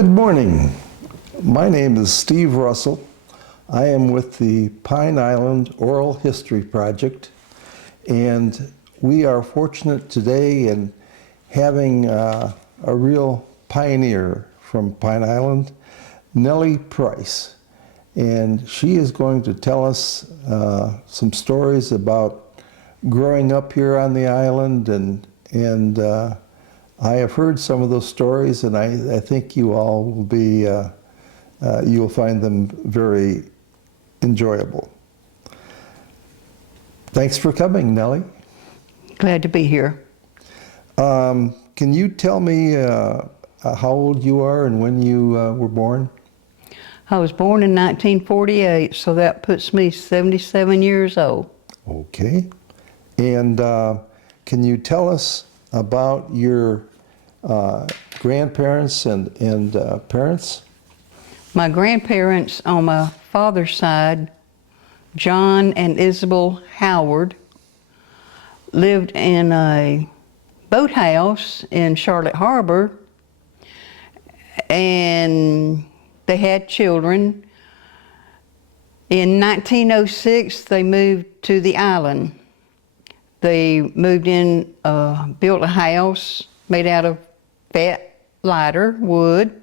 Good morning. My name is Steve Russell. I am with the Pine Island Oral History Project, and we are fortunate today in having a real pioneer from Pine Island, Nellie Price. And she is going to tell us some stories about growing up here on the island, and I have heard some of those stories, and I think you all will be, you'll find them very enjoyable. Thanks for coming, Nellie. Glad to be here. Can you tell me how old you are and when you were born? I was born in 1948, so that puts me 77 years old. Okay. And can you tell us about your grandparents and parents? My grandparents on my father's side, John and Isabel Howard, lived in a boathouse in Charlotte Harbor, and they had children. In 1906, they moved to the island. They moved in, built a house made out of fat lighter wood,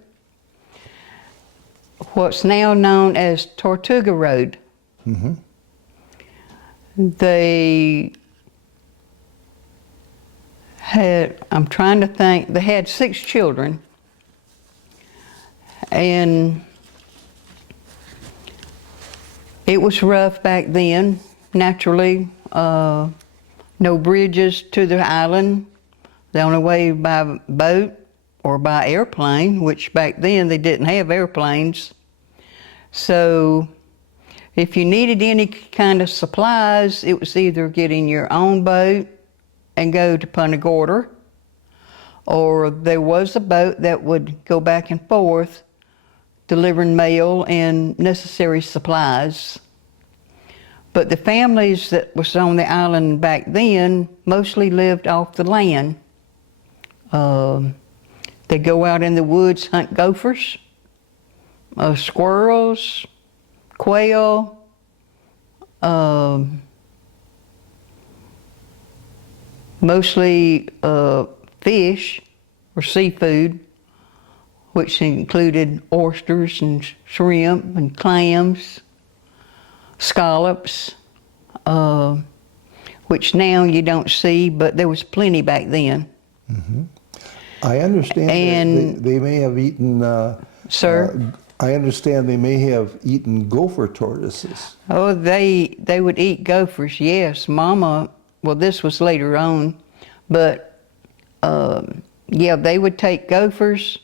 what's now known as Tortuga Road. Mm-hmm. They had, I'm trying to think, they had 6 children. And it was rough back then, naturally. No bridges to the island. The only way by boat or by airplane, which back then they didn't have airplanes. So if you needed any kind of supplies, it was either getting your own boat and go to Punta Gorda, or there was a boat that would go back and forth delivering mail and necessary supplies. But the families that was on the island back then mostly lived off the land. They go out in the woods, hunt gophers, squirrels, quail, mostly fish or seafood, which included oysters and shrimp and clams, scallops, which now you don't see, but there was plenty back then. Mm-hmm. I understand they may have eaten... Sir? I understand they may have eaten gopher tortoises. Oh, they would eat gophers, yes. Mama, well, this was later on, but yeah, they would take gophers.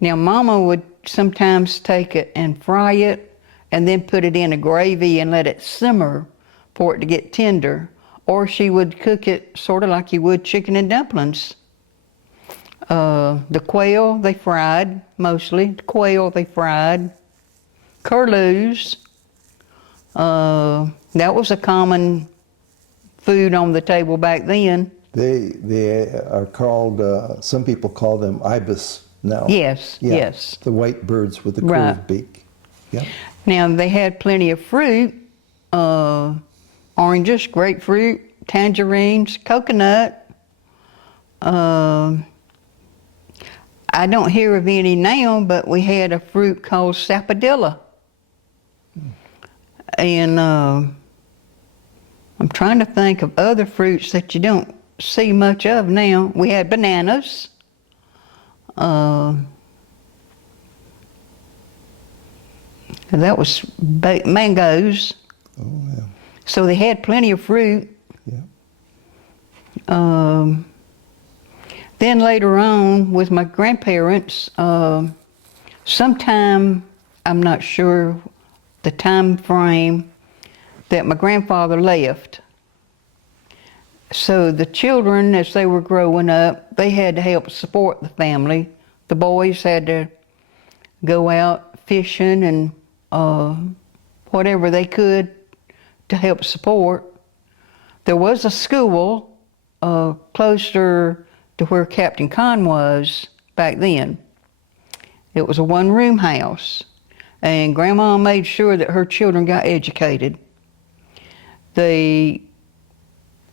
Now, Mama would sometimes take it and fry it and then put it in a gravy and let it simmer for it to get tender. Or she would cook it sort of like you would chicken and dumplings. The quail they fried, mostly. The quail they fried. Curlews, that was a common food on the table back then. They are called, some people call them ibis now. Yes, yeah, yes. The white birds with the Right. curved beak. Yeah. Now, they had plenty of fruit, oranges, grapefruit, tangerines, coconut. I don't hear of any now, but we had a fruit called sapodilla. And I'm trying to think of other fruits that you don't see much of now. We had bananas. That was mangoes. Oh, yeah. So they had plenty of fruit. Yeah. Then later on with my grandparents, sometime, I'm not sure the time frame, that my grandfather left. So the children, as they were growing up, they had to help support the family. The boys had to go out fishing and whatever they could to help support. There was a school closer to where Captain Con was back then. It was a one-room house, and Grandma made sure that her children got educated. They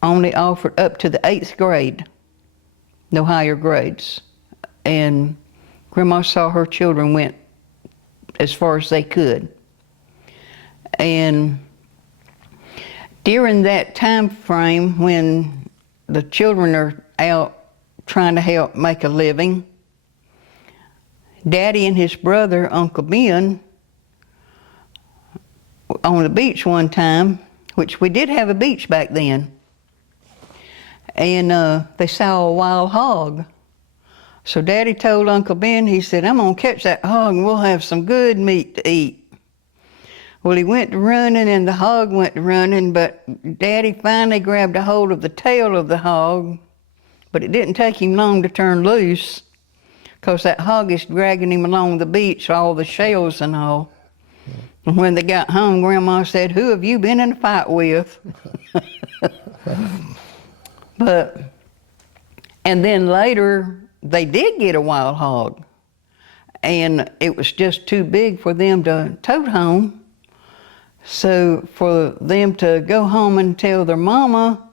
only offered up to the 8th grade, no higher grades. And Grandma saw her children went as far as they could. And during that time frame when the children are out trying to help make a living, Daddy and his brother, Uncle Ben, on the beach one time, which we did have a beach back then, and they saw a wild hog. So Daddy told Uncle Ben, he said, I'm gonna catch that hog and we'll have some good meat to eat. Well, he went to running and the hog went to running, but Daddy finally grabbed a hold of the tail of the hog, but it didn't take him long to turn loose, because that hog is dragging him along the beach, all the shells and all. And when they got home, Grandma said, who have you been in a fight with? And then later, they did get a wild hog, and it was just too big for them to tote home. So for them to go home and tell their mama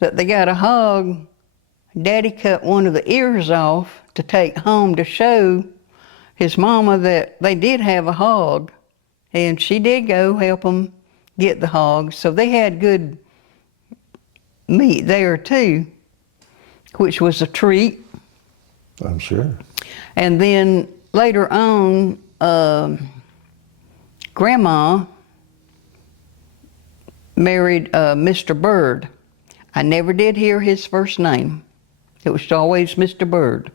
that they got a hog, Daddy cut one of the ears off to take home to show his mama that they did have a hog. And she did go help them get the hog. So they had good meat there too, which was a treat. I'm sure. And then later on, Grandma married Mr. Bird. I never did hear his first name. It was always Mr. Bird.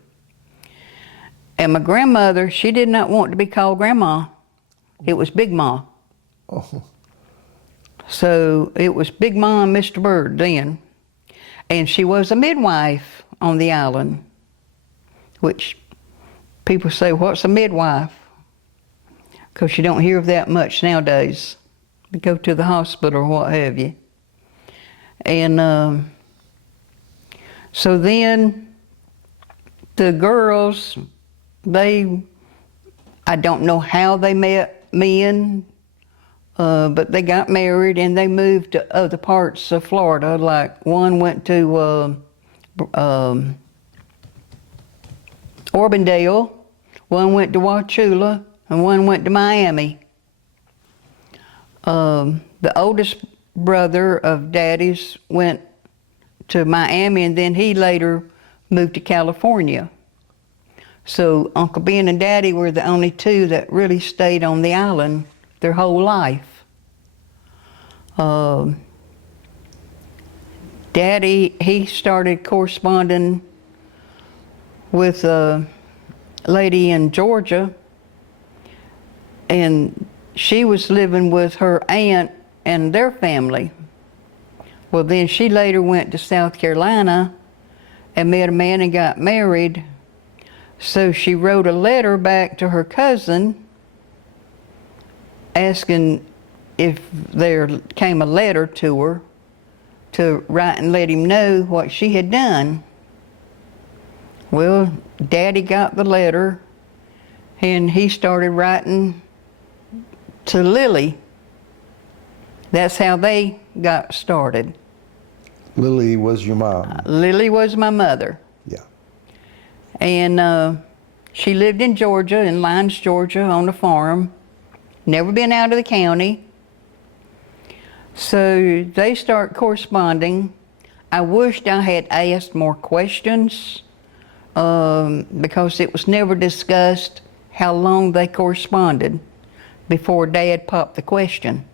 And my grandmother, she did not want to be called Grandma. It was Big Ma. Oh. So it was Big Ma and Mr. Bird then. And she was a midwife on the island, which people say, what's a midwife? Because you don't hear of that much nowadays. You go to the hospital or what have you. And so then the girls, I don't know how they met men, but they got married and they moved to other parts of Florida. Like one went to Auburndale, one went to Wauchula, and one went to Miami. The oldest brother of Daddy's went to Miami, and then he later moved to California. So Uncle Ben and Daddy were the only two that really stayed on the island their whole life. Daddy, he started corresponding with a lady in Georgia, and she was living with her aunt and their family. Well, then she later went to South Carolina and met a man and got married. So she wrote a letter back to her cousin asking if there came a letter to her to write and let him know what she had done. Well, Daddy got the letter and he started writing to Lily. That's how they got started. Lily was your mom? Lily was my mother. Yeah. And she lived in Georgia, in Lyons, Georgia, on a farm. Never been out of the county. So they start corresponding. I wished I had asked more questions because it was never discussed how long they corresponded before Dad popped the question.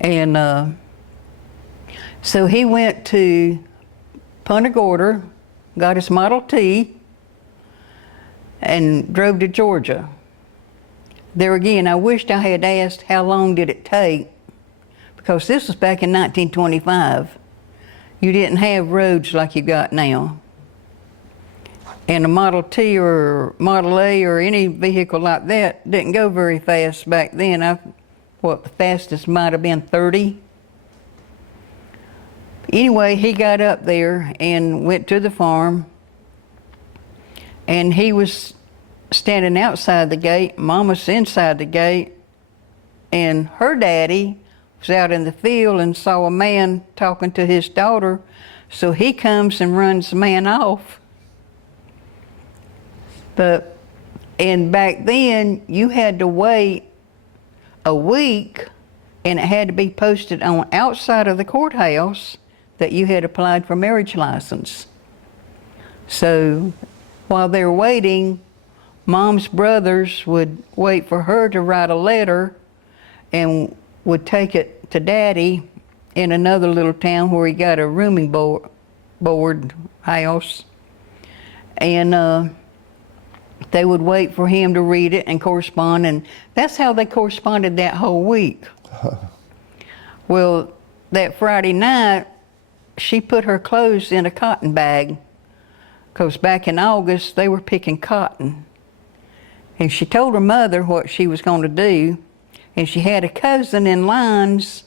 And so he went to Punta Gorda, got his Model T, and drove to Georgia. There again, I wished I had asked how long did it take, because this was back in 1925. You didn't have roads like you got now. And a Model T or Model A or any vehicle like that didn't go very fast back then. The fastest might have been 30. Anyway, he got up there and went to the farm, and he was standing outside the gate, Mama's inside the gate, and her daddy was out in the field and saw a man talking to his daughter, so he comes and runs the man off. And back then, you had to wait a week, and it had to be posted on outside of the courthouse that you had applied for marriage license. So while they're waiting, Mom's brothers would wait for her to write a letter and would take it to Daddy in another little town where he got a rooming board house. And they would wait for him to read it and correspond, and that's how they corresponded that whole week. Well, that Friday night, she put her clothes in a cotton bag, because back in August, they were picking cotton. And she told her mother what she was going to do, and she had a cousin in Lyons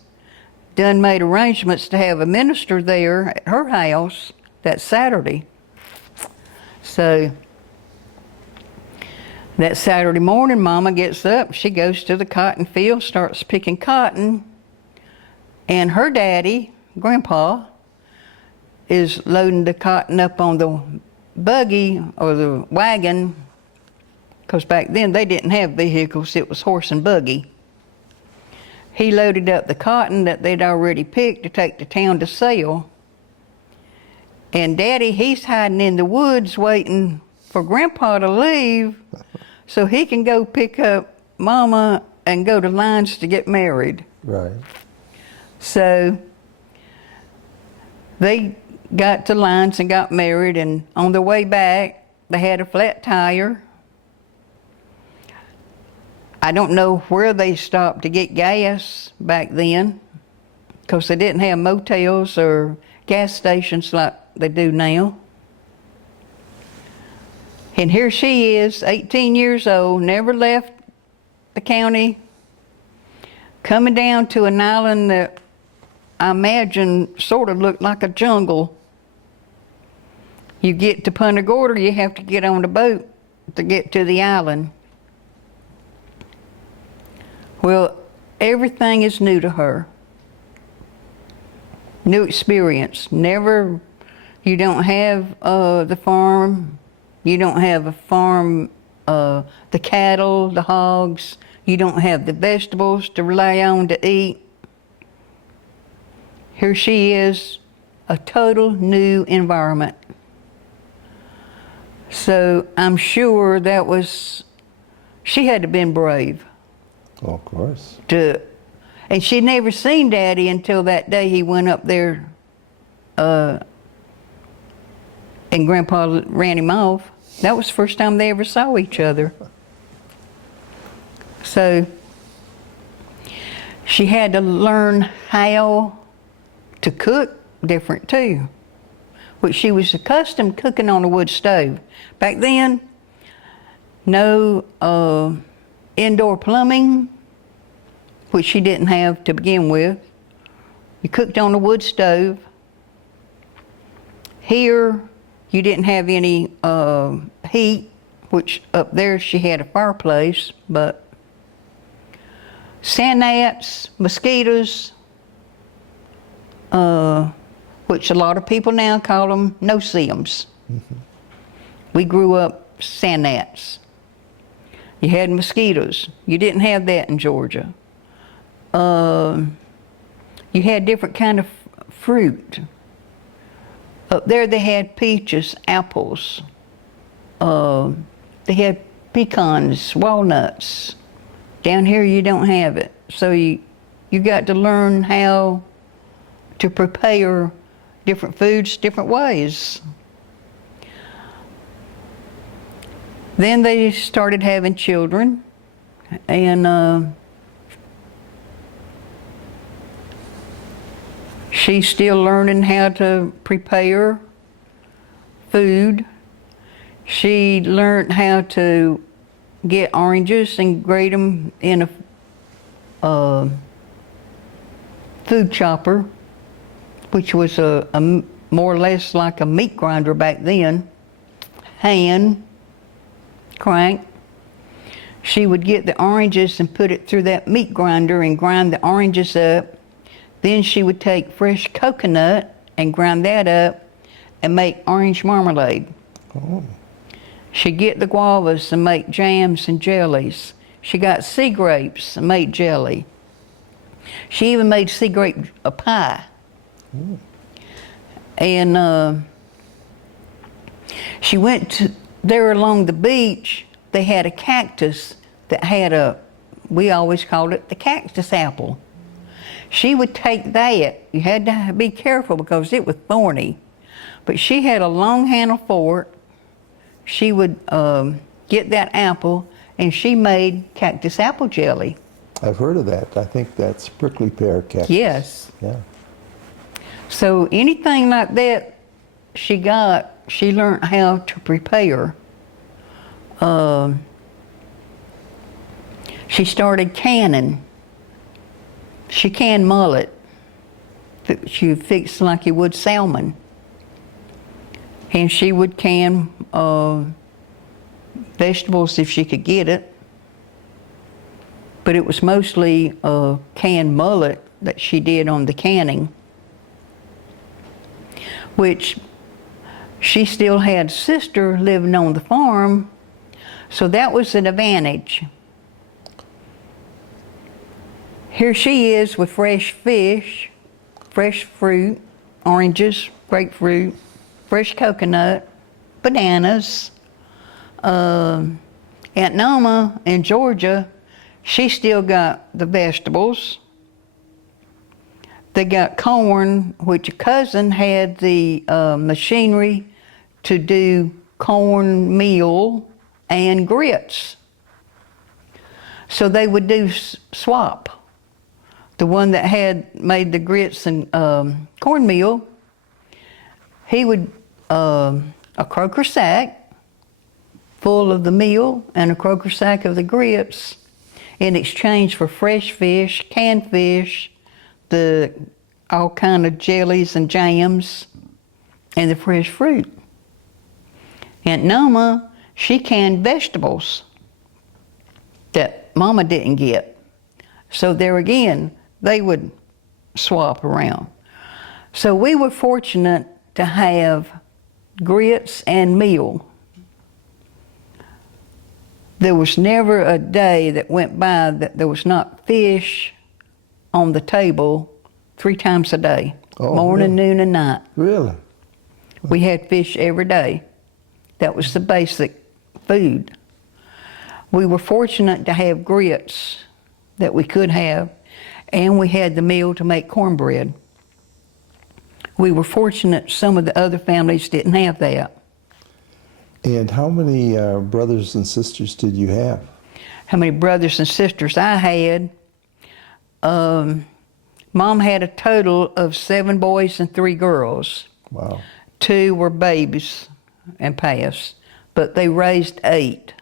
done made arrangements to have a minister there at her house that Saturday. So that Saturday morning, Mama gets up, she goes to the cotton field, starts picking cotton, and her daddy, Grandpa, is loading the cotton up on the buggy or the wagon, because back then they didn't have vehicles, it was horse and buggy. He loaded up the cotton that they'd already picked to take to town to sell. And Daddy, he's hiding in the woods waiting for Grandpa to leave so he can go pick up Mama and go to Lyons to get married. Right. So they got to Lyons and got married, and on the way back, they had a flat tire. I don't know where they stopped to get gas back then, because they didn't have motels or gas stations like they do now. And here she is, 18 years old, never left the county, coming down to an island that I imagine sort of looked like a jungle. You get to Punta Gorda, you have to get on a boat to get to the island. Well, everything is new to her. New experience. Never, you don't have the farm, you don't have a farm, the cattle, the hogs, you don't have the vegetables to rely on to eat. Here she is, a total new environment. So I'm sure that was, she had to have been brave. Oh, of course. And she'd never seen Daddy until that day he went up there and Grandpa ran him off. That was the first time they ever saw each other. So she had to learn how to cook different too, which she was accustomed cooking on a wood stove. Back then, no indoor plumbing, which she didn't have to begin with. You cooked on a wood stove. Here, you didn't have any heat, which up there she had a fireplace, but sand gnats, mosquitoes, which a lot of people now call them no-see-ums. Mm-hmm. We grew up sand gnats. You had mosquitoes. You didn't have that in Georgia. You had different kind of fruit. Up there they had peaches, apples. They had pecans, walnuts. Down here you don't have it. So you got to learn how to prepare different foods different ways. Then they started having children, and she's still learning how to prepare food. She learned how to get oranges and grate them in a food chopper, which was a more or less like a meat grinder back then. Hand, crank, She would get the oranges and put it through that meat grinder and grind the oranges up. Then she would take fresh coconut and grind that up and make orange marmalade. Oh. She'd get the guavas and make jams and jellies. She got sea grapes and made jelly. She even made sea grape pie. Mm. And she went there along the beach. They had a cactus that had we always called it the cactus apple. She would take that. You had to be careful because it was thorny. But she had a long handle fork. She would get that apple, and she made cactus apple jelly. I've heard of that. I think that's prickly pear cactus. Yes. Yeah. So anything like that she learned how to prepare. She started canning. She canned mullet. She fixed like you would salmon. And she would can vegetables if she could get it. But it was mostly canned mullet that she did on the canning, which she still had a sister living on the farm, so that was an advantage. Here she is with fresh fish, fresh fruit, oranges, grapefruit, fresh coconut, bananas. Aunt Noma in Georgia, she still got the vegetables. They got corn, which a cousin had the machinery to do corn meal and grits. So they would do swap. The one that had made the grits and cornmeal, he would, a croaker sack full of the meal and a croaker sack of the grits in exchange for fresh fish, canned fish, all kind of jellies and jams, and the fresh fruit. Aunt Noma, she canned vegetables that Mama didn't get. So there again, they would swap around. So we were fortunate to have grits and meal. There was never a day that went by that there was not fish on the table 3 times a day, morning, really? noon, and night. Really? We had fish every day. That was the basic food. We were fortunate to have grits that we could have, and we had the meal to make cornbread. We were fortunate some of the other families didn't have that. And how many brothers and sisters did you have? How many brothers and sisters I had? Mom had a total of 7 boys and 3 girls. Wow. 2 were babies and passed, but they raised 8.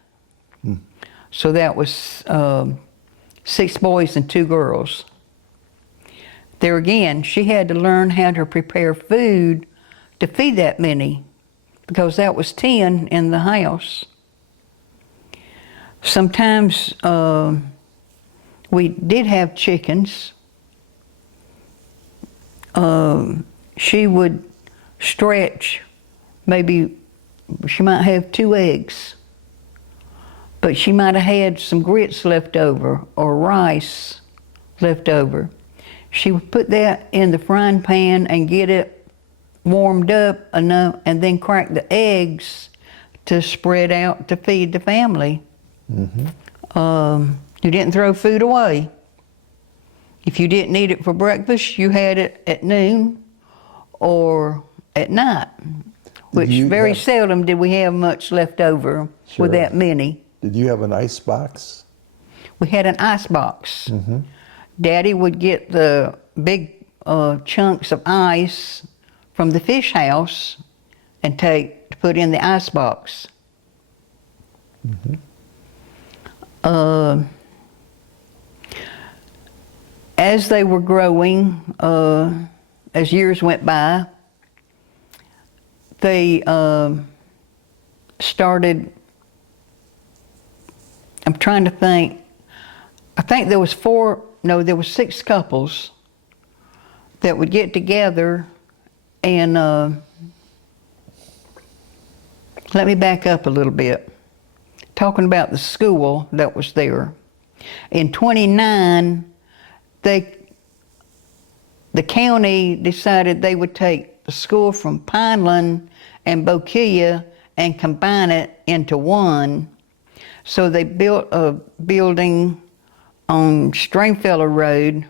So that was 6 boys and 2 girls. There again, she had to learn how to prepare food to feed that many, because that was 10 in the house. Sometimes we did have chickens. She would stretch, maybe she might have 2 eggs, but she might have had some grits left over or rice left over. She would put that in the frying pan and get it warmed up enough, and then crack the eggs to spread out to feed the family. Mm-hmm. You didn't throw food away. If you didn't eat it for breakfast, you had it at noon or at night, which very seldom did we have much left over with that many. Did you have an ice box? We had an ice box. Mm-hmm. Daddy would get the big chunks of ice from the fish house and to put in the ice box. Mm-hmm. As they were growing, as years went by, they started I'm trying to think. I think there was there was 6 couples that would get together and let me back up a little bit. Talking about the school that was there. In 29, the county decided they would take the school from Pineland and Boquilla and combine it into one. So they built a building on Stringfellow Road,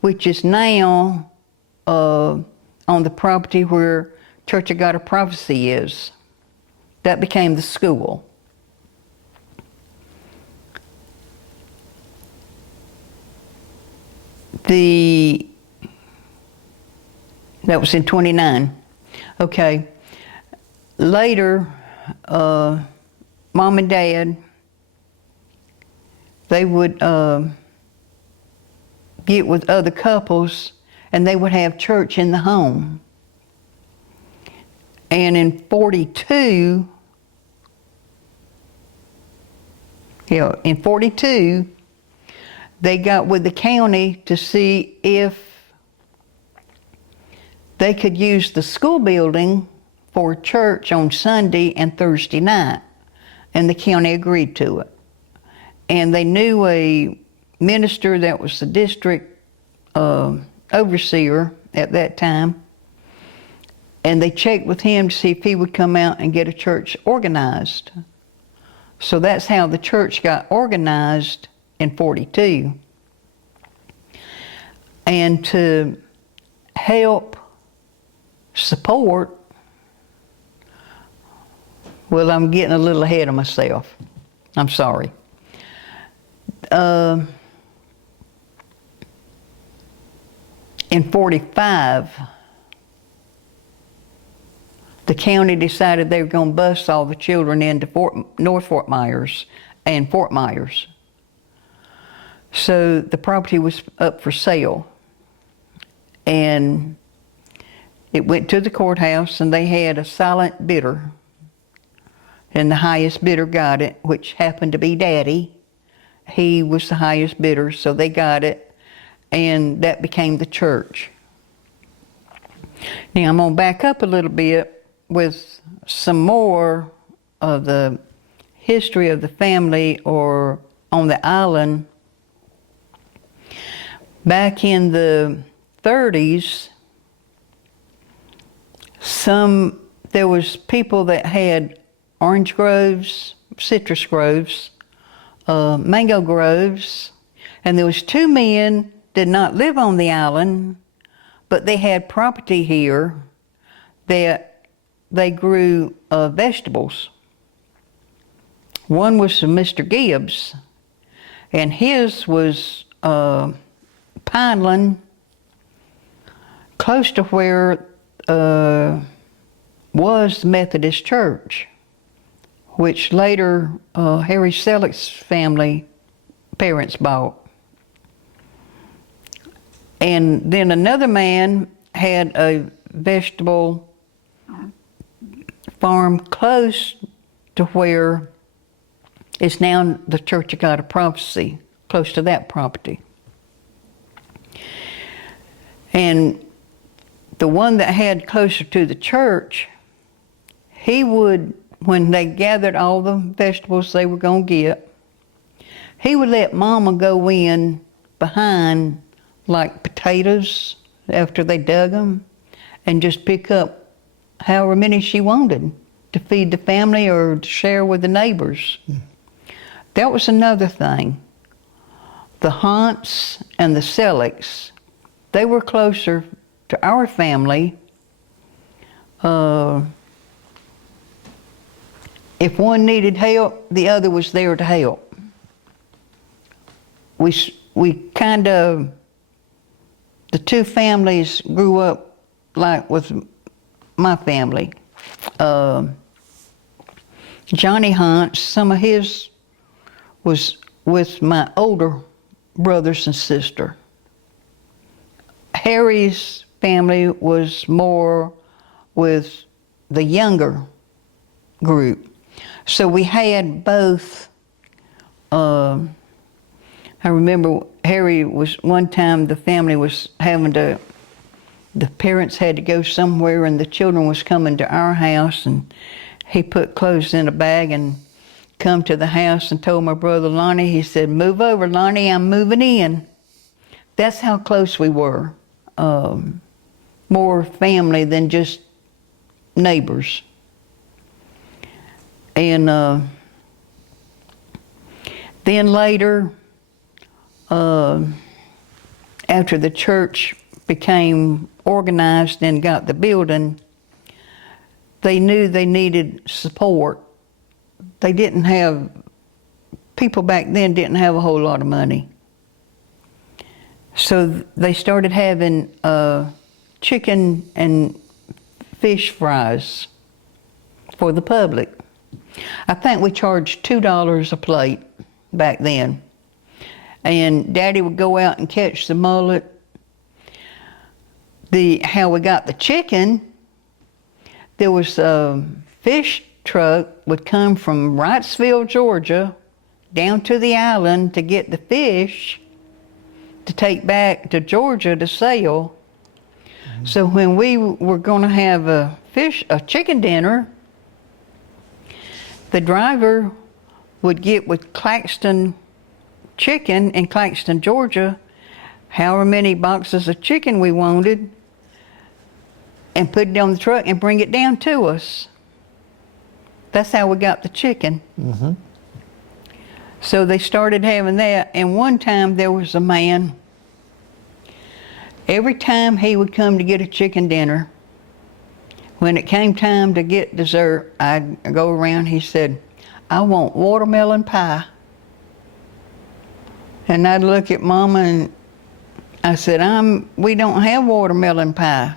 which is now on the property where Church of God of Prophecy is. That became the school. That was in 29. Okay. Later, Mom and Dad, they would get with other couples and they would have church in the home. And in 42, they got with the county to see if they could use the school building for church on Sunday and Thursday night. And the county agreed to it. And they knew a minister that was the district overseer at that time. And they checked with him to see if he would come out and get a church organized. So that's how the church got organized in 42. And to help support, well, I'm getting a little ahead of myself. I'm sorry. In 45, the county decided they were going to bus all the children into North Fort Myers and Fort Myers. So the property was up for sale. And it went to the courthouse and they had a silent bidder. And the highest bidder got it, which happened to be Daddy. He was the highest bidder, so they got it. And that became the church. Now I'm going to back up a little bit with some more of the history of the family or on the island. Back in the 30s, there was people that had orange groves, citrus groves, mango groves, and there was 2 men did not live on the island, but they had property here that they grew vegetables. One was Mr. Gibbs, and his was Pineland, close to where was the Methodist Church, which later Harry Selleck's family parents bought. And then another man had a vegetable farm close to where is now the Church of God of Prophecy, close to that property. And the one that had closer to the church, he would, when they gathered all the vegetables they were going to get, he would let Mama go in behind like potatoes after they dug them and just pick up however many she wanted to feed the family or to share with the neighbors. That was another thing. The Hunts and the Sellecks, they were closer to our family. If one needed help, the other was there to help. We kind of, the 2 families grew up like with my family. Johnny Hunt, some of his was with my older brothers and sister. Harry's family was more with the younger group. So we had both I remember Harry was, one time the family was having to, the parents had to go somewhere and the children was coming to our house, and he put clothes in a bag and come to the house and told my brother Lonnie, he said, "Move over, Lonnie, I'm moving in." That's how close we were. More family than just neighbors. And then later, after the church became organized and got the building, they knew they needed support. They didn't have, people back then didn't have a whole lot of money. So they started having chicken and fish fries for the public. I think we charged $2 a plate back then. And Daddy would go out and catch the mullet. How we got the chicken, there was a fish truck would come from Wrightsville, Georgia, down to the island to get the fish to take back to Georgia to sell. Mm-hmm. So when we were going to have a chicken dinner, the driver would get with Claxton Chicken in Claxton, Georgia, however many boxes of chicken we wanted, and put it on the truck and bring it down to us. That's how we got the chicken. Mm-hmm. So they started having that, and one time there was a man, every time he would come to get a chicken dinner, when it came time to get dessert, I'd go around, he said, "I want watermelon pie." And I'd look at Mama and I said, we don't have watermelon pie.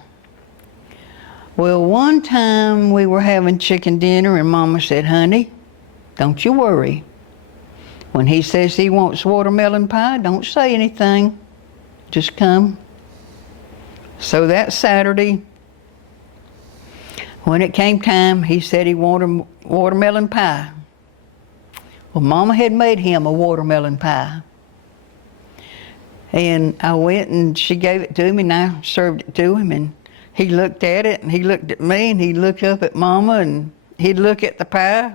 Well, one time we were having chicken dinner and Mama said, "Honey, don't you worry. When he says he wants watermelon pie, don't say anything. Just come." So that Saturday, when it came time, he said he wanted watermelon pie. Well, Mama had made him a watermelon pie. And I went and she gave it to him and I served it to him, and he looked at it and he looked at me and he looked up at Mama and he'd look at the pie.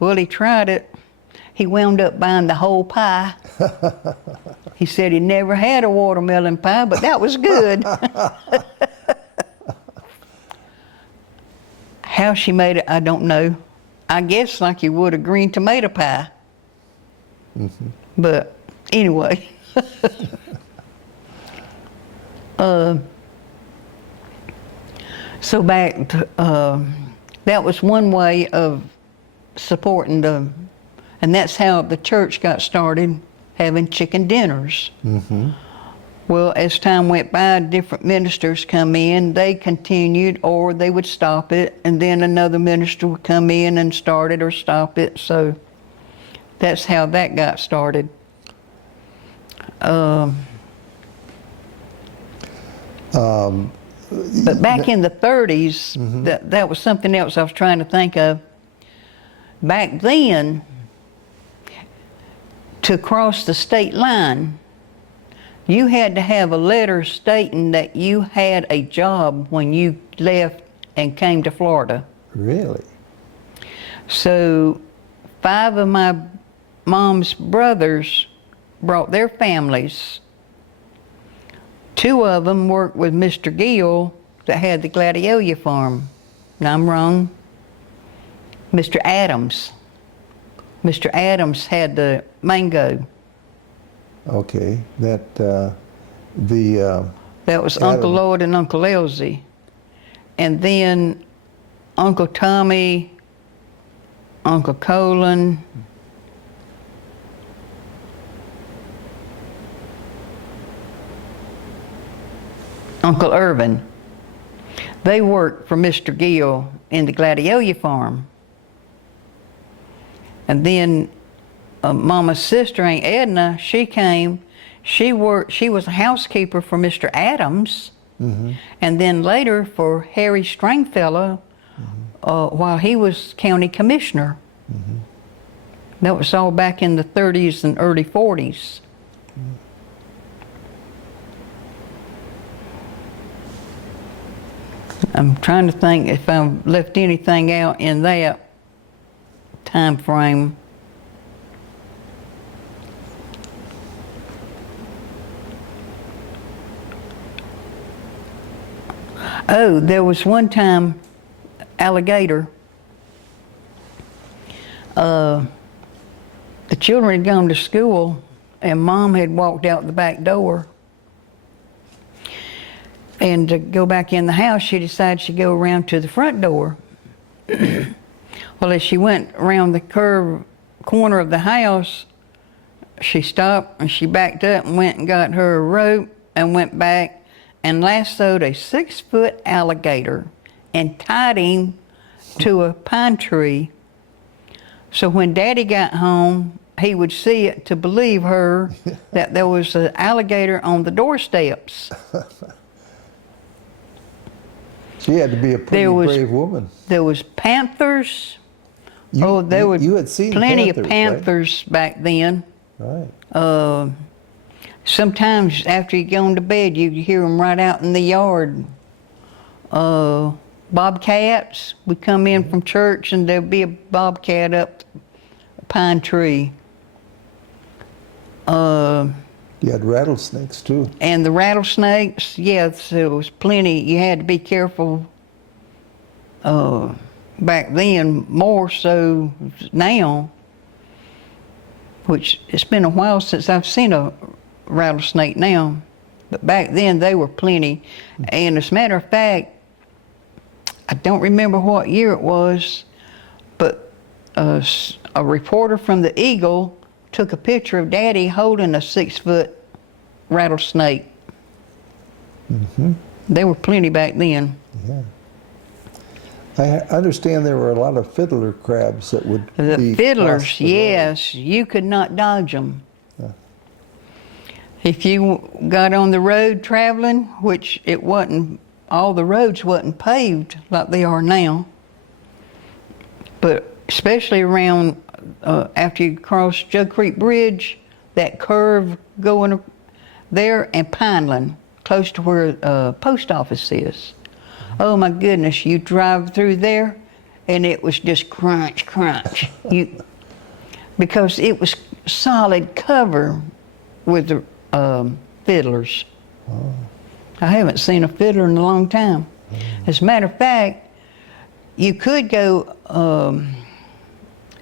Well, he tried it. He wound up buying the whole pie. He said he never had a watermelon pie, but that was good. How she made it, I don't know. I guess like you would a green tomato pie. Mm-hmm. But anyway. So back to, that was one way of supporting and that's how the church got started, having chicken dinners. Mm-hmm. Well, as time went by, different ministers come in, they continued, or they would stop it, and then another minister would come in and start it or stop it. So that's how that got started. But back in the 30s, mm-hmm. that was something else I was trying to think of. Back then, to cross the state line, you had to have a letter stating that you had a job when you left and came to Florida. Really? So 5 of my mom's brothers brought their families. 2 of them worked with Mr. Gill that had the Gladiola farm. No, I'm wrong. Mr. Adams. Mr. Adams had the mango. Okay, that that was Adam. Uncle Lloyd and Uncle Elsie. And then Uncle Tommy, Uncle Colin, Uncle Irvin. They worked for Mr. Gill in the Gladiola farm. And then Mama's sister, Aunt Edna, she came. She was a housekeeper for Mr. Adams, mm-hmm. and then later for Harry Stringfellow, mm-hmm. While he was county commissioner. Mm-hmm. That was all back in the 30s and early 40s. I'm trying to think if I've left anything out in that time frame. Oh, there was one time, alligator. The children had gone to school and Mom had walked out the back door. And to go back in the house, she decided she'd go around to the front door. Well, as she went around the corner of the house, she stopped and she backed up and went and got her rope and went back and lassoed a 6-foot alligator and tied him to a pine tree. So when Daddy got home, he would see it to believe her that there was an alligator on the doorsteps. She had to be a pretty brave woman. There was panthers. You had seen plenty panthers, of panthers right? back then. Right. Sometimes after you go to bed, you'd hear them right out in the yard. Bobcats would come in from church and there'd be a bobcat up a pine tree. You had rattlesnakes too. And the rattlesnakes, yes, there was plenty. You had to be careful back then, more so now, which it's been a while since I've seen a rattlesnake now. But back then, they were plenty. And as a matter of fact, I don't remember what year it was, but a reporter from the Eagle took a picture of Daddy holding a 6-foot rattlesnake. Mm-hmm. There were plenty back then. Yeah. I understand there were a lot of fiddler crabs that would be The fiddlers, across the yes, you could not dodge them. If you got on the road traveling, which it wasn't, all the roads wasn't paved like they are now, but especially around after you cross Jug Creek Bridge, that curve going there, and Pineland, close to where post office is. Oh my goodness, you drive through there and it was just crunch, crunch. Because it was solid cover with the fiddlers. Oh. I haven't seen a fiddler in a long time. As a matter of fact, you could go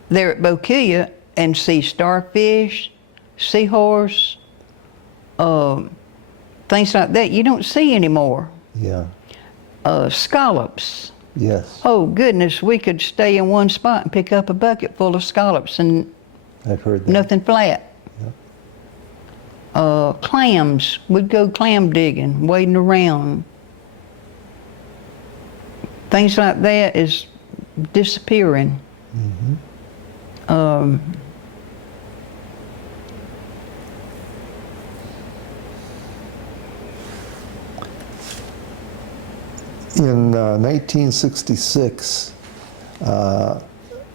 there at Boquilla and see starfish, seahorse, things like that you don't see anymore. Yeah. Scallops. Yes. Oh goodness, we could stay in one spot and pick up a bucket full of scallops and I've heard that. nothing flat. Yep. Clams, we'd go clam digging, wading around. Things like that is disappearing. Mm-hmm. In 1966,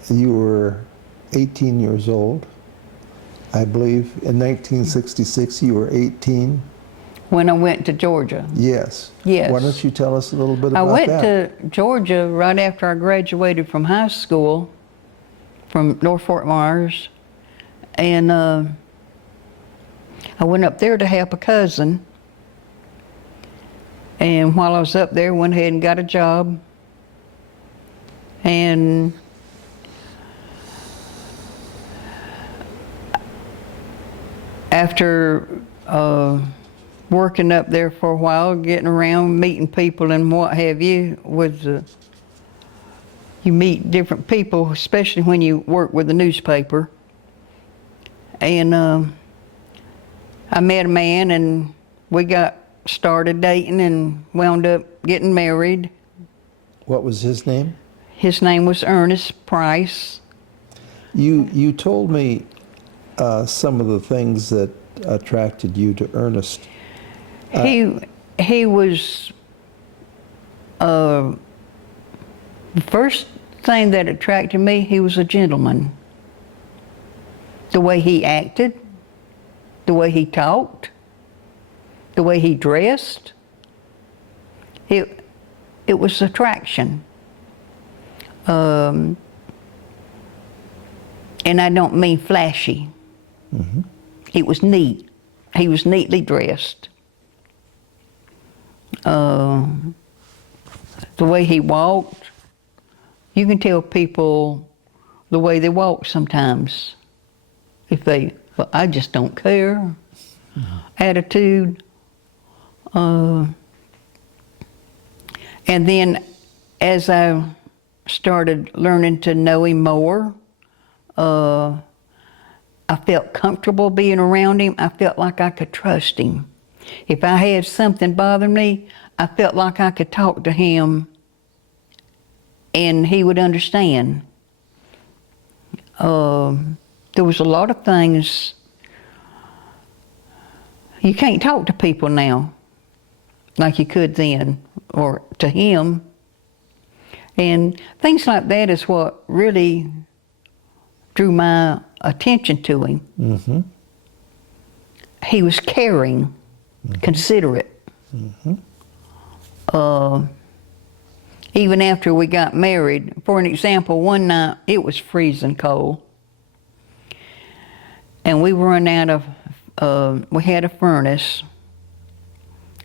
you were 18 years old. I believe in 1966 you were 18. When I went to Georgia. Yes. Yes. Why don't you tell us a little bit I about went that? to Georgia right after I graduated from high school from North Fort Myers, and I went up there to help a cousin. And while I was up there, went ahead and got a job. And after working up there for a while, getting around, meeting people and what have you, you meet different people, especially when you work with the newspaper. And I met a man and we got started dating and wound up getting married. What was his name? His name was Ernest Price. You told me some of the things that attracted you to Ernest. He was the first thing that attracted me. He was a gentleman. The way he acted, the way he talked, the way he dressed. It was attraction. And I don't mean flashy. Mm-hmm. It was neat. He was neatly dressed. The way he walked, you can tell people the way they walk sometimes. If they, well, I just don't care. Mm-hmm. Attitude. And then as I started learning to know him more, I felt comfortable being around him. I felt like I could trust him. If I had something bother me, I felt like I could talk to him and he would understand. There was a lot of things. You can't talk to people now like you could then, or to him. And things like that is what really drew my attention to him. Mm-hmm. He was caring, mm-hmm. considerate. Mm-hmm. Even after we got married, for an example, one night it was freezing cold. And we ran out of, we had a furnace.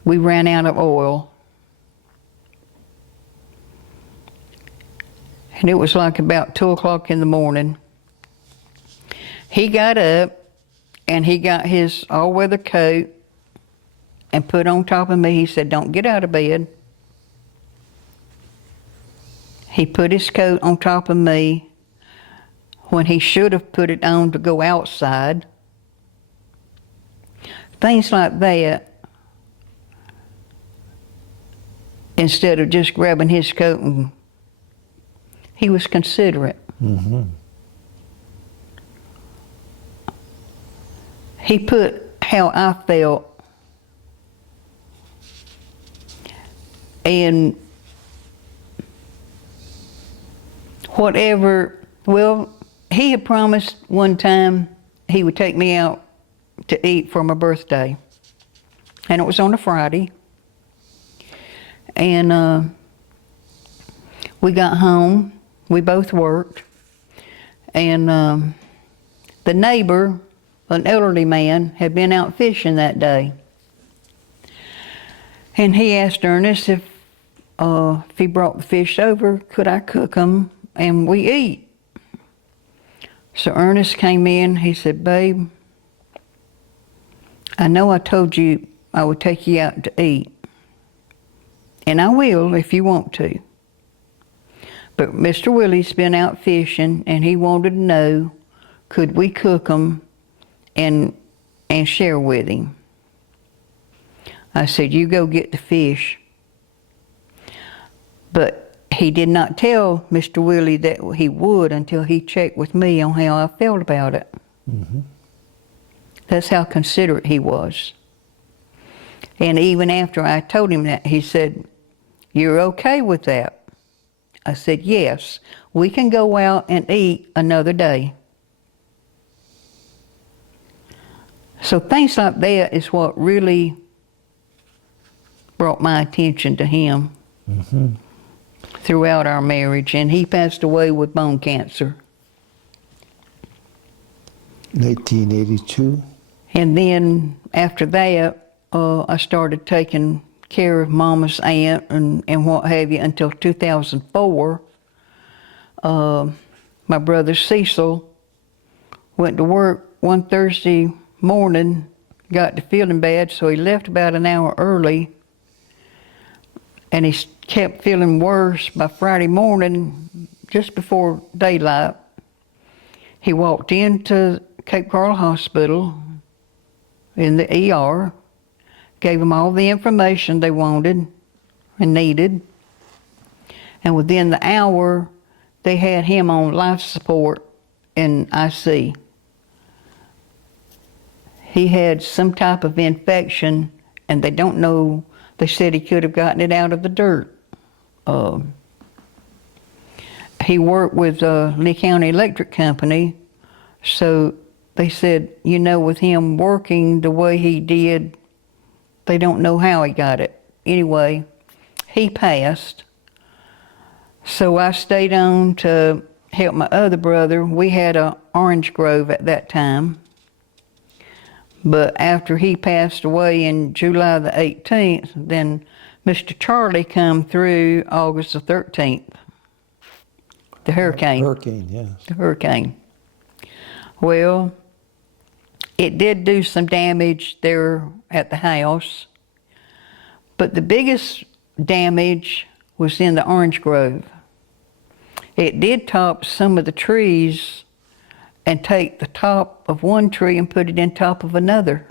We ran out of oil. And it was like about 2 o'clock in the morning. He got up and he got his all-weather coat and put on top of me. He said, "Don't get out of bed." He put his coat on top of me when he should have put it on to go outside. Things like that. Instead of just grabbing his coat, and he was considerate. Mm-hmm. He put how I felt and whatever. Well, he had promised one time he would take me out to eat for my birthday. And it was on a Friday. And we got home. We both worked. And the neighbor, an elderly man, had been out fishing that day. And he asked Ernest if he brought the fish over, could I cook them and we eat? So Ernest came in, he said, "Babe, I know I told you I would take you out to eat. And I will if you want to. But Mr. Willie's been out fishing and he wanted to know, could we cook them and share with him?" I said, "You go get the fish." But he did not tell Mr. Willie that he would until he checked with me on how I felt about it. Mm-hmm. That's how considerate he was. And even after I told him that, he said, "You're okay with that?" I said, "Yes, we can go out and eat another day." So things like that is what really brought my attention to him. Mm-hmm. Throughout our marriage, and he passed away with bone cancer. 1982. And then after that, I started taking care of Mama's aunt and what have you until 2004. My brother Cecil went to work one Thursday morning, got to feeling bad, so he left about an hour early. And he kept feeling worse. By Friday morning, just before daylight, he walked into Cape Coral Hospital in the ER, gave them all the information they wanted and needed. And within the hour, they had him on life support in IC. He had some type of infection, and they don't know. They said he could have gotten it out of the dirt. He worked with Lee County Electric Company, so they said, you know, with him working the way he did, they don't know how he got it. Anyway, he passed. So I stayed on to help my other brother. We had an orange grove at that time. But after he passed away in July the 18th, then Mr. Charlie come through August the 13th. The hurricane. Hurricane, yes. The hurricane. Well, it did do some damage there at the house. But the biggest damage was in the orange grove. It did top some of the trees and take the top of one tree and put it in top of another.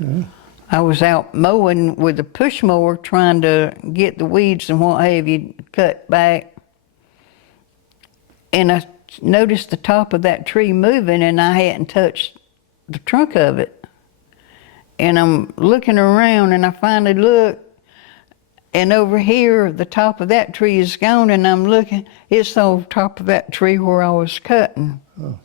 Mm. I was out mowing with a push mower trying to get the weeds and what have you cut back. And I noticed the top of that tree moving and I hadn't touched the trunk of it. And I'm looking around and I finally look, and over here the top of that tree is gone, and I'm looking, it's on top of that tree where I was cutting. Oh.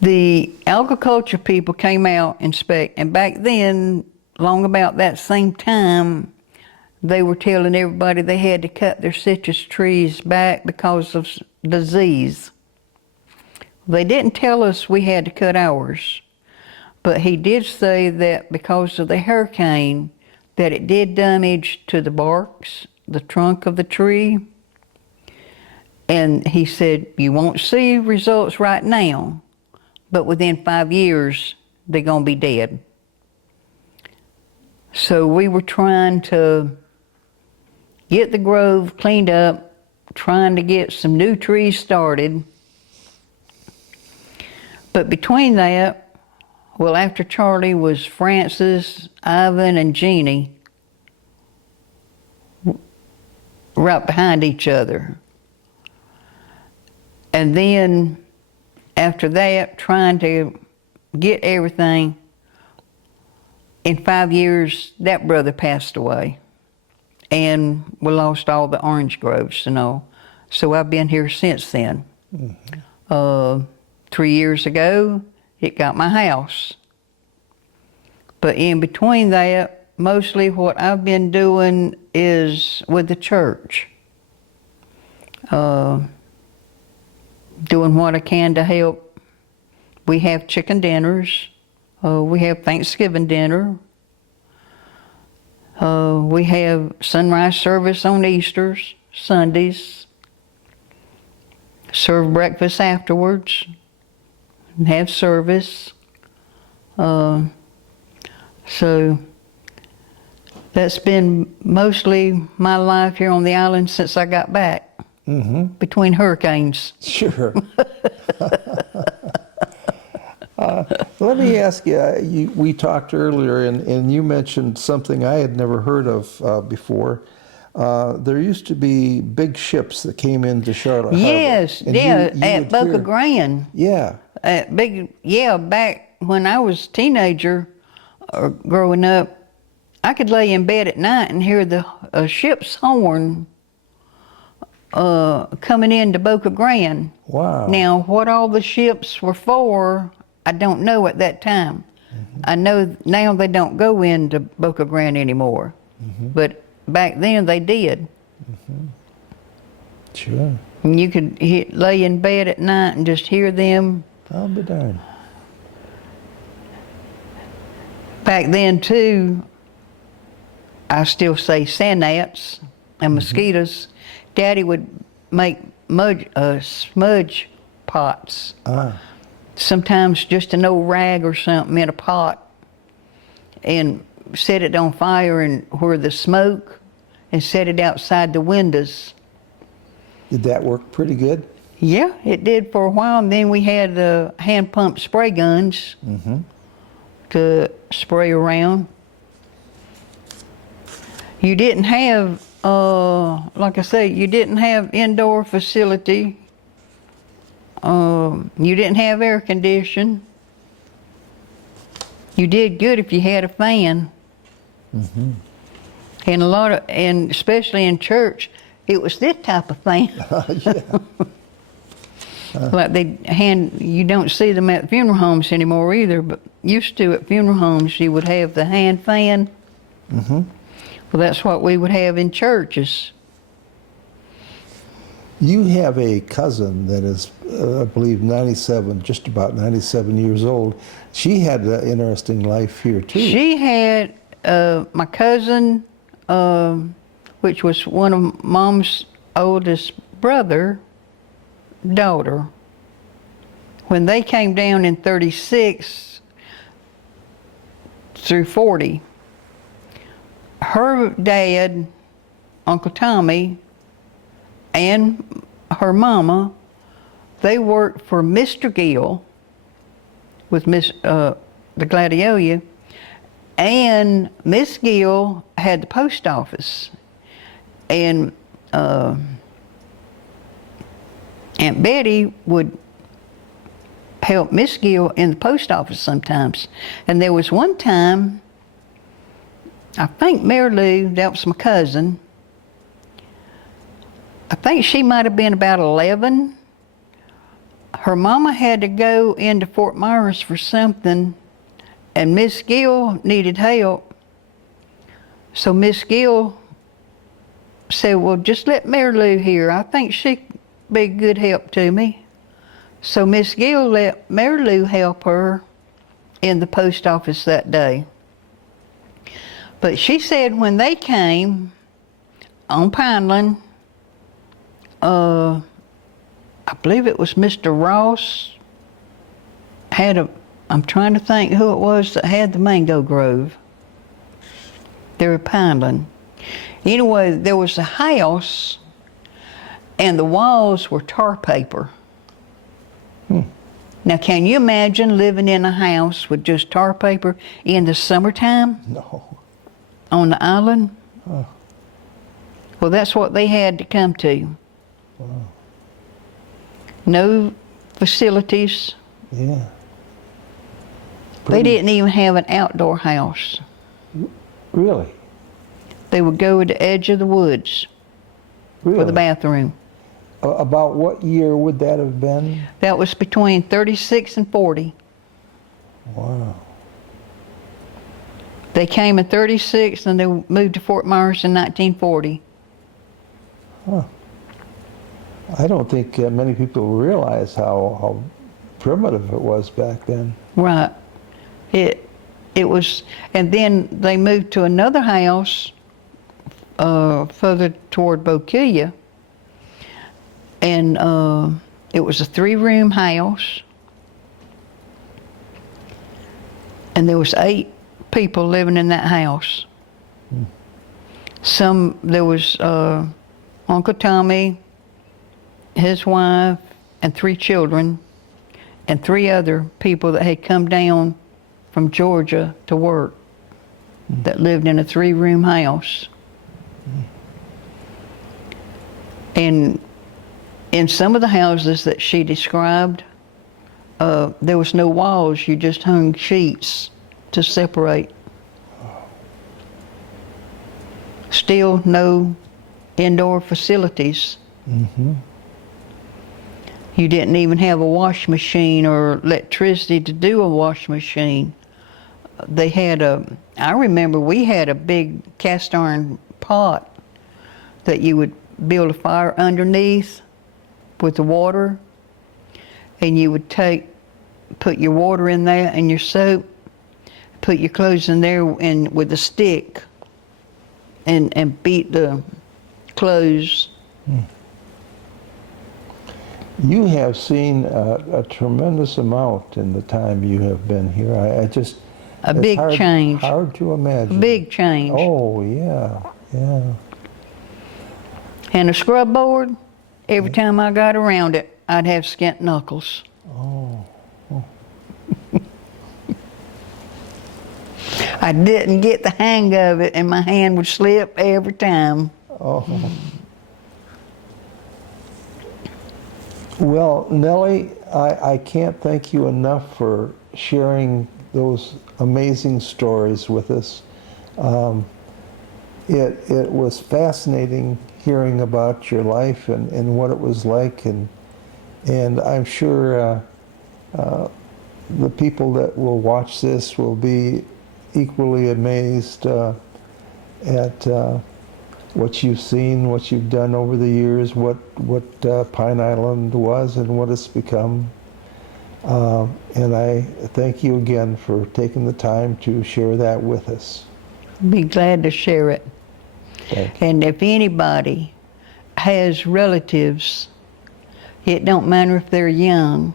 The agriculture people came out and inspect, and back then, long about that same time, they were telling everybody they had to cut their citrus trees back because of disease. They didn't tell us we had to cut ours, but he did say that because of the hurricane, that it did damage to the barks, the trunk of the tree. And he said, you won't see results right now, but within 5 years, they're gonna be dead. So we were trying to get the grove cleaned up, trying to get some new trees started. But between that, well, after Charlie was Francis, Ivan, and Jeannie, right behind each other. And then after that, trying to get everything, in 5 years, that brother passed away. And we lost all the orange groves and all. So I've been here since then. Mm-hmm. 3 years ago, it got my house. But in between that, mostly what I've been doing is with the church. Doing what I can to help. We have chicken dinners. We have Thanksgiving dinner. We have sunrise service on Easters, Sundays. Serve breakfast afterwards. And have service. So that's been mostly my life here on the island since I got back. Mm-hmm. Between hurricanes. Sure. Let me ask you, we talked earlier and you mentioned something I had never heard of before. There used to be big ships that came into Charlotte Yes, Harbor. yeah, at Boca Grande. Yeah. Back when I was a teenager, growing up, I could lay in bed at night and hear the ship's horn coming into Boca Grande. Wow. Now, what all the ships were for, I don't know at that time. Mm-hmm. I know now they don't go into Boca Grande anymore. Mm-hmm. But back then they did. Mm-hmm. Sure. And you could lay in bed at night and just hear them. I'll be darned. Back then too, I still say sand gnats and mosquitoes. Mm-hmm. Daddy would make smudge pots. Sometimes just an old rag or something in a pot, and set it on fire and where the smoke, and set it outside the windows. Did that work pretty good? Yeah, it did for a while, and then we had hand pump spray guns. Mm-hmm. To spray around. You didn't have, like I say, you didn't have indoor facility. You didn't have air conditioning. You did good if you had a fan. Mm-hmm. And especially in church, it was this type of fan. Yeah. Like you don't see them at funeral homes anymore either, but used to at funeral homes you would have the hand fan. Mm-hmm. Well, that's what we would have in churches. You have a cousin that is, I believe, 97, just about 97 years old. She had an interesting life here, too. She had my cousin, which was one of Mom's oldest brother, daughter. When they came down in 36 through 40, her dad, Uncle Tommy, and her mama, they worked for Mr. Gill with the Gladiola, and Miss Gill had the post office, and Aunt Betty would help Miss Gill in the post office sometimes. And there was one time, I think Mary Lou, that was my cousin, I think she might have been about 11. Her mama had to go into Fort Myers for something, and Miss Gill needed help. So Miss Gill said, well, just let Mary Lou here. I think she'd be good help to me. So Miss Gill let Mary Lou help her in the post office that day. But she said when they came on Pineland, I believe it was Mr. Ross I'm trying to think who it was that had the mango grove. They were Pineland. Anyway, there was a house and the walls were tar paper. Now, can you imagine living in a house with just tar paper in the summertime? No. On the island? Oh. Well, that's what they had to come to. Wow. No facilities. Yeah. They didn't even have an outdoor house. Really? They would go to the edge of the woods for the bathroom. About what year would that have been? That was between 36 and 40. Wow. They came in 36 and they moved to Fort Myers in 1940. Huh. I don't think many people realize how primitive it was back then. Right. It was, and then they moved to another house further toward Boquilla, and it was a 3-room house, and there was 8 people living in that house. There was Uncle Tommy, his wife, and 3 children, and 3 other people that had come down from Georgia to work that lived in a 3-room house. And in some of the houses that she described, there was no walls, you just hung sheets to separate. Still no indoor facilities. Mm-hmm. You didn't even have a wash machine or electricity to do a wash machine. They had I remember we had a big cast iron pot that you would build a fire underneath with the water, and you would put your water in there and your soap, put your clothes in there and with a stick and beat the clothes. You have seen a tremendous amount in the time you have been here. A big change. Hard to imagine. Big change. Oh, yeah, yeah. And a scrub board, every time I got around it, I'd have skint knuckles. Oh. I didn't get the hang of it, and my hand would slip every time. Oh. Well, Nellie, I can't thank you enough for sharing those amazing stories with us. It was fascinating hearing about your life and what it was like, and And I'm sure the people that will watch this will be equally amazed at what you've seen, what you've done over the years, what Pine Island was and what it's become. And I thank you again for taking the time to share that with us. Be glad to share it. Thank you. And if anybody has relatives, it don't matter if they're young,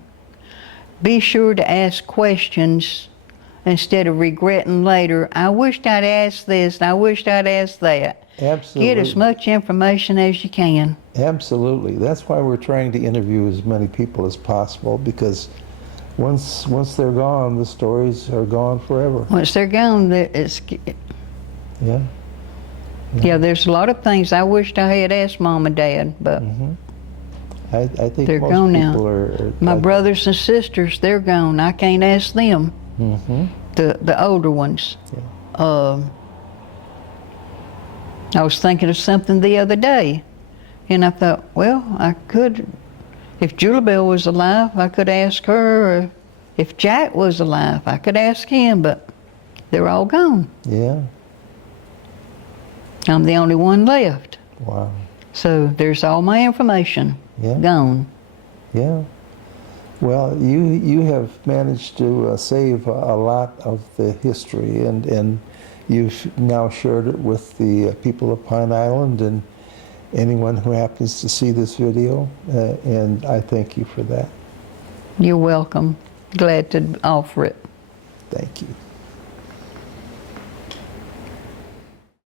be sure to ask questions instead of regretting later, I wished I'd asked this, I wished I'd asked that. Absolutely. Get as much information as you can. Absolutely. That's why we're trying to interview as many people as possible, because once they're gone, the stories are gone forever. Once they're gone, Yeah. yeah, there's a lot of things I wished I had asked Mom and Dad, but I think they're most gone people now. are My like brothers and sisters, they're gone. I can't ask them. The older ones. Yeah. I was thinking of something the other day, and I thought, well, I could, if Julie Bell was alive, I could ask her, or if Jack was alive, I could ask him, but they're all gone. Yeah. I'm the only one left. Wow. So there's all my information gone. Yeah. Well, you have managed to save a lot of the history, and you've now shared it with the people of Pine Island and anyone who happens to see this video, and I thank you for that. You're welcome. Glad to offer it. Thank you.